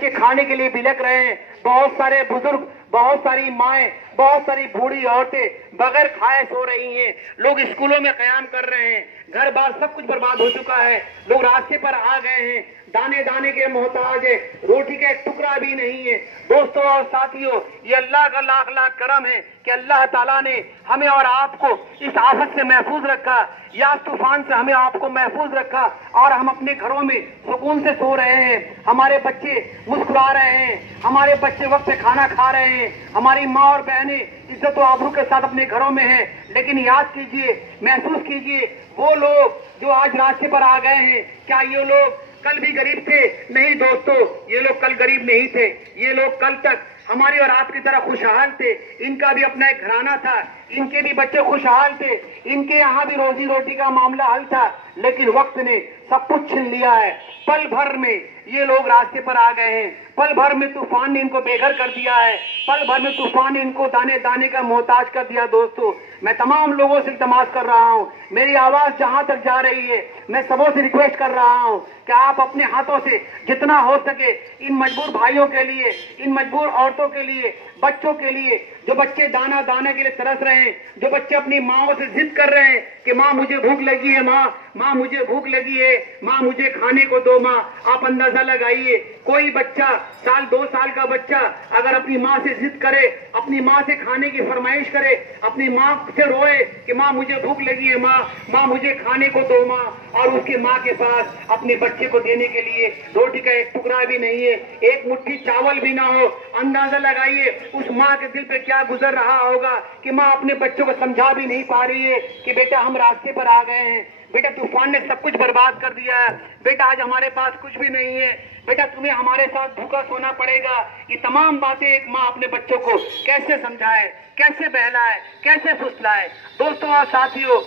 बच्चे खाने के लिए बिलक रहे हैं, बहुत सारे बुजुर्ग, बहुत सारी माएं, बहुत सारी बूढ़ी औरतें बगैर खाए सो रही हैं। लोग स्कूलों में कयाम कर रहे हैं, घर बार सब कुछ बर्बाद हो चुका है। लोग रास्ते पर आ गए हैं, दाने दाने के मोहताज है, रोटी का एक टुकड़ा भी नहीं है। दोस्तों और साथियों, ये अल्लाह का लाख लाख करम है कि अल्लाह ताला ने हमें और आपको इस आफत से महफूज रखा, या तूफान से हमें आपको महफूज रखा, और हम अपने घरों में सुकून से सो रहे हैं। हमारे बच्चे मुस्कुरा रहे हैं, हमारे बच्चे वक्त पे खाना खा रहे हैं, हमारी माँ और बहनें इज्जत और आबरू के साथ अपने घरों में हैं। लेकिन याद कीजिए, महसूस कीजिए, वो लोग जो आज रास्ते पर आ गए हैं, क्या ये लोग कल भी गरीब थे? नहीं दोस्तों, ये लोग कल गरीब नहीं थे। ये लोग कल तक हमारी और आपकी तरह खुशहाल थे। इनका भी अपना एक घराना था, इनके भी बच्चे खुशहाल थे, इनके यहाँ भी रोजी रोटी का मामला हल था। लेकिन वक्त ने सब कुछ छीन लिया है। पल भर में ये लोग रास्ते पर आ गए हैं, पल भर में तूफान ने इनको बेघर कर दिया है, पल भर में तूफान ने इनको दाने दाने का मोहताज कर दिया। दोस्तों, मैं तमाम लोगों से इल्तमास कर रहा हूं, मेरी आवाज जहां तक जा रही है, मैं सबों से रिक्वेस्ट कर रहा हूं कि आप अपने हाथों से जितना हो सके इन मजबूर भाइयों के लिए, इन मजबूर औरतों के लिए, बच्चों के लिए, जो बच्चे दाना दाने के लिए तरस रहे हैं, जो बच्चे अपनी माओ से जिद कर रहे हैं कि माँ मुझे भूख लगी है, माँ मुझे भूख लगी है, माँ मुझे खाने को दो। माँ, आप अंदाजा लगाइए, कोई बच्चा, साल 2 साल का बच्चा अगर अपनी माँ से जिद करे, अपनी माँ से खाने की फरमाइश करे, अपनी माँ से रोए कि माँ मुझे भूख लगी है, माँ मुझे खाने को दो माँ, और उसकी माँ के पास अपने बच्चे को देने के लिए रोटी का एक टुकड़ा भी नहीं है, एक मुट्ठी चावल भी ना हो, अंदाजा लगाइए उस माँ के दिल पे क्या गुजर रहा होगा कि माँ अपने बच्चों को समझा भी नहीं पा रही है कि बेटा हम रास्ते पर आ गए हैं, बेटा तूफान ने सब कुछ बर्बाद कर दिया है, बेटा आज हमारे पास कुछ भी नहीं है, बेटा तुम्हें हमारे साथ भूखा सोना पड़ेगा। ये तमाम बातें एक माँ अपने बच्चों को कैसे समझाए, कैसे बहलाए, कैसे फुसलाए। दोस्तों और साथियों,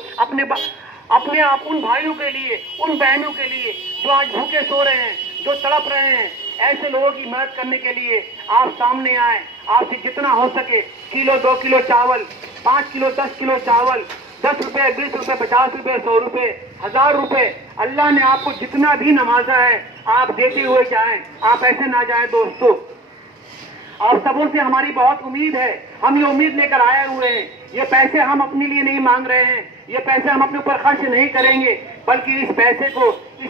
अपने आप उन भाइयों के लिए, उन बहनों के लिए जो आज भूखे सो रहे हैं, जो तड़प रहे हैं, ऐसे लोगों की मदद करने के लिए आप सामने आए। आपसे जितना हो सके, किलो 2 किलो चावल, 5 किलो 10 किलो चावल, 10 रुपए, 20 रुपए, 50 रुपए, 100 रुपए, 1000 रुपए, अल्लाह ने आपको जितना भी नवाजा है आप देते हुए जाएं, आप ऐसे ना जाएं। दोस्तों, और सबों से हमारी बहुत उम्मीद है, हम ये उम्मीद लेकर आए हुए हैं। ये पैसे हम अपने लिए नहीं मांग रहे हैं, ये पैसे हम अपने ऊपर खर्च नहीं करेंगे, बल्कि इस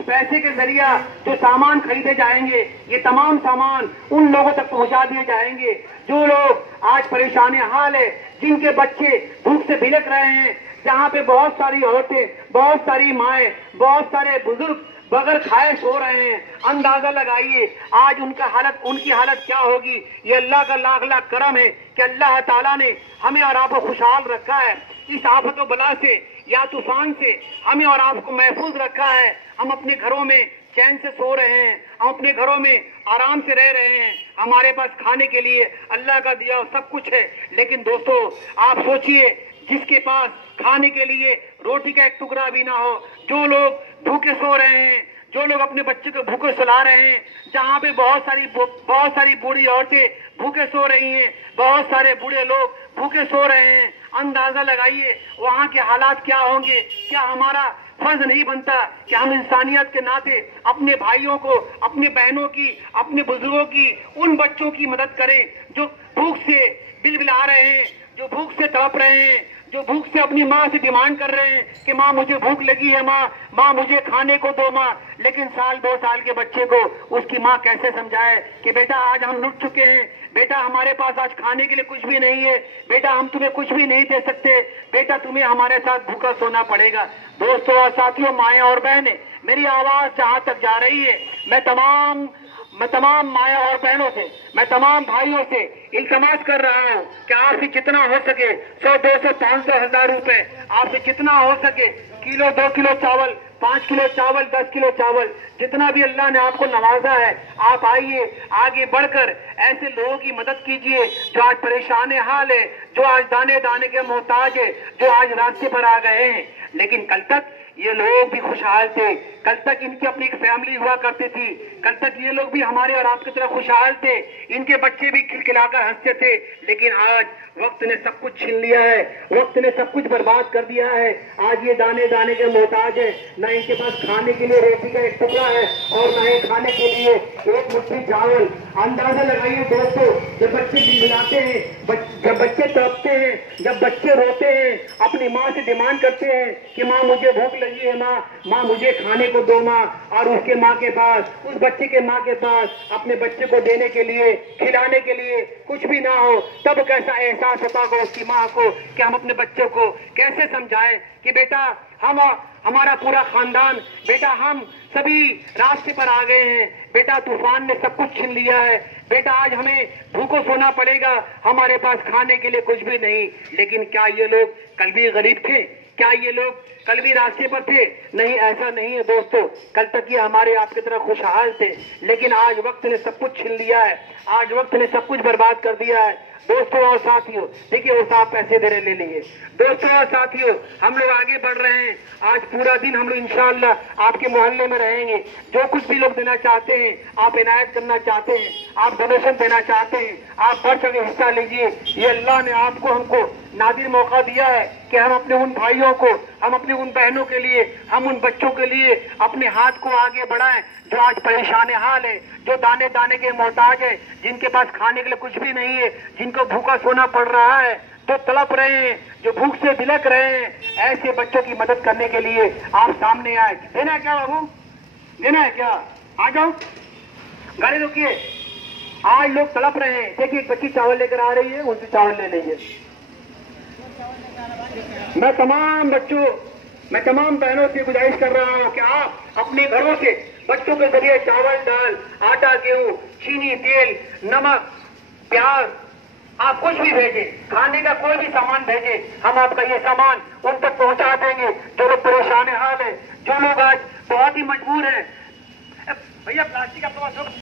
पैसे के जरिया जो सामान खरीदे जाएंगे, ये तमाम सामान उन लोगों तक पहुंचा दिए जाएंगे जो लोग आज परेशान हाल है, जिनके बच्चे भूख से बिलक रहे हैं, जहाँ पे बहुत सारी औरतें, बहुत सारी माएं, बहुत सारे बुजुर्ग बगैर खाए सो रहे हैं। अंदाजा लगाइए आज उनकी हालत क्या होगी। ये अल्लाह का लाख लाख करम है कि अल्लाह ताला ने हमें और आपको खुशहाल रखा है, इस आफत व बला से या तूफान से हमें और आपको महफूज रखा है। हम अपने घरों में चैन से सो रहे हैं, हम अपने घरों में आराम से रह रहे हैं, हमारे पास खाने के लिए अल्लाह का दिया सब कुछ है। लेकिन दोस्तों, आप सोचिए, जिसके पास खाने के लिए रोटी का एक टुकड़ा भी ना हो, जो लोग भूखे सो रहे हैं, जो लोग अपने बच्चे को भूखे सुला रहे हैं, जहाँ पे बहुत सारी बूढ़ी औरतें भूखे सो रही हैं, बहुत सारे बूढ़े लोग भूखे सो रहे हैं, अंदाजा लगाइए वहाँ के हालात क्या होंगे। क्या हमारा फर्ज नहीं बनता कि हम इंसानियत के नाते अपने भाइयों को, अपने बहनों की, अपने बुजुर्गों की, उन बच्चों की मदद करें जो भूख से बिलबिला रहे हैं, जो भूख से तड़प रहे हैं, जो भूख से अपनी माँ से डिमांड कर रहे हैं कि माँ मुझे भूख लगी है, माँ मुझे खाने को दो माँ। लेकिन साल 2 साल के बच्चे को उसकी माँ कैसे समझाए कि बेटा आज हम लुट चुके हैं, बेटा हमारे पास आज खाने के लिए कुछ भी नहीं है, बेटा हम तुम्हें कुछ भी नहीं दे सकते, बेटा तुम्हें हमारे साथ भूखा सोना पड़ेगा। दोस्तों और साथियों, माएँ और बहनें, मेरी आवाज जहाँ तक जा रही है, मैं तमाम माया और बहनों से, मैं तमाम भाइयों से इल्तमास कर रहा हूँ कि आपसे जितना हो सके 100, 200, 500, 1000 रुपए, आपसे जितना हो सके किलो 2 किलो चावल, 5 किलो चावल, 10 किलो चावल, जितना भी अल्लाह ने आपको नवाजा है, आप आइए, आगे बढ़कर ऐसे लोगों की मदद कीजिए जो आज परेशान हाल है, जो आज दाने दाने के मोहताज है, जो आज रास्ते पर आ गए हैं। लेकिन कल तक ये लोग भी खुशहाल थे, कल तक इनकी अपनी एक फैमिली हुआ करती थी, कल तक ये लोग भी हमारे और आपकी तरह खुशहाल थे, इनके बच्चे भी खिलखिलाकर हंसते थे। लेकिन आज वक्त ने सब कुछ छीन लिया है, वक्त ने सब कुछ बर्बाद कर दिया है। आज ये दाने दाने के मोहताज है, ना इनके पास खाने के लिए रोटी का एक टुकड़ा है और ना ही खाने के लिए एक मुट्ठी चावल। अंदाजा लगाइए दोस्तों, जब बच्चे गिड़गिड़ाते हैं, जब बच्चे तड़पते हैं, जब बच्चे रोते हैं, अपनी माँ से डिमांड करते हैं कि माँ मुझे भूख लगी है, माँ मुझे खाने को दो माँ, और उसके माँ के पास, उस बच्चे के माँ के पास अपने बच्चे को देने के लिए, खिलाने के लिए कुछ भी ना हो, तब कैसा एहसास होता होगा उसकी माँ को कि हम अपने बच्चों को कैसे समझाएं कि बेटा हमारा पूरा खानदान, बेटा हम सभी रास्ते पर आ गए हैं, बेटा तूफान ने सब कुछ छीन लिया है, बेटा आज हमें भूखों सोना पड़ेगा, हमारे पास खाने के लिए कुछ भी नहीं। लेकिन क्या ये लोग कल भी गरीब थे? क्या ये लोग कल भी रास्ते पर थे? नहीं, ऐसा नहीं है दोस्तों। कल तक ये हमारे आपकी तरह खुशहाल थे, लेकिन आज वक्त ने सब कुछ छीन लिया है, आज वक्त ने सब कुछ बर्बाद कर दिया है। दोस्तों और साथियों, देखिए वो साहब पैसे दे रहे, ले लीजिए। दोस्तों और साथियों, हम लोग आगे बढ़ रहे हैं। आज पूरा दिन हम लोग इंशाअल्लाह आपके मोहल्ले में रहेंगे। जो कुछ भी लोग देना चाहते हैं, आप इनायत करना चाहते हैं, आप डोनेशन देना चाहते हैं, आप बढ़ चढ़ के हिस्सा लीजिए। ये अल्लाह ने आपको हमको नादिर मौका दिया है कि हम अपने उन भाइयों को, हम अपनी उन बहनों के लिए, हम उन बच्चों के लिए अपने हाथ को आगे बढ़ाएं जो आज परेशान हाल है, जो दाने दाने के मोहताज है, जिनके पास खाने के लिए कुछ भी नहीं है, जिनको भूखा सोना पड़ रहा है, जो तड़प रहे हैं, जो भूख से बिलक रहे हैं। ऐसे बच्चों की मदद करने के लिए आप सामने आए। देना है क्या बाबू? देना है क्या? आ जाओ, गाड़ी रोकिए। आज लोग तड़प रहे हैं। देखिए एक बच्ची चावल लेकर आ रही है, उनसे चावल ले लीजिए। मैं तमाम बच्चों, मैं तमाम बहनों से गुजारिश कर रहा हूं कि आप अपने घरों से बच्चों के जरिए चावल, दाल, आटा, गेहूं, चीनी, तेल, नमक, प्याज, आप कुछ भी भेजें, खाने का कोई भी सामान भेजें, हम आपका ये सामान उन तक पहुंचा देंगे जो लोग परेशान हाल है, जो लोग आज बहुत ही मजबूर हैं। भैया प्लास्टिक आपके पास